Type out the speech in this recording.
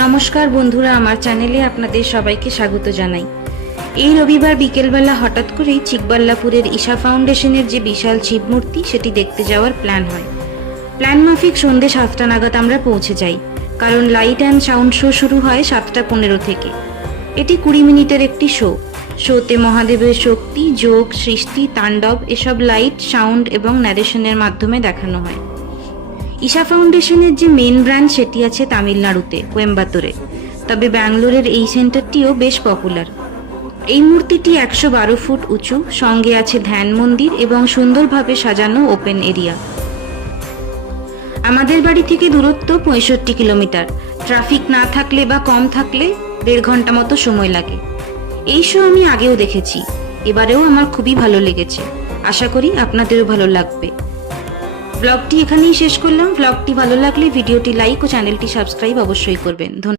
নমস্কার বন্ধুরা, আমার চ্যানেলে আপনাদের সবাইকে স্বাগত জানাই। এই রবিবার বিকেলবেলা হঠাৎ করেই চিকবাল্লাপুরের ঈশা ফাউন্ডেশনের যে বিশাল শিব মূর্তি সেটি দেখতে যাওয়ার প্ল্যান হয়। প্ল্যান মাফিক সন্ধ্যে 7টা নাগাদ আমরা পৌঁছে যাই, কারণ লাইট অ্যান্ড সাউন্ড শো শুরু হয় 7টা 15 থেকে। এটি 20 মিনিটের একটি শোতে মহাদেবের শক্তি, যোগ, সৃষ্টি, তাণ্ডব এসব লাইট, সাউন্ড এবং ন্যারেশনের মাধ্যমে দেখানো হয়। ঈশা ফাউন্ডেশনের যে মেন ব্রাঞ্চ সেটি আছে তামিলনাড়ুতে, কোয়েম্বাটোরে, তবে ব্যাঙ্গালোরের এই সেন্টারটিও বেশ পপুলার। এই মূর্তিটি 112 ফুট উঁচু, সঙ্গে আছে ধ্যান মন্দির এবং সুন্দরভাবে সাজানো ওপেন এরিয়া। আমাদের বাড়ি থেকে দূরত্ব 65 কিলোমিটার। ট্রাফিক না থাকলে বা কম থাকলে 1.5 ঘন্টা মতো সময় লাগে। এই শো আমি আগেও দেখেছি, এবারেও আমার খুবই ভালো লেগেছে। আশা করি আপনাদেরও ভালো লাগবে। ব্লগটি এখানেই শেষ করলাম। ব্লগটি ভালো লাগলে ভিডিওটি লাইক ও চ্যানেলটি সাবস্ক্রাইব অবশ্যই করবেন। ধন্যবাদ।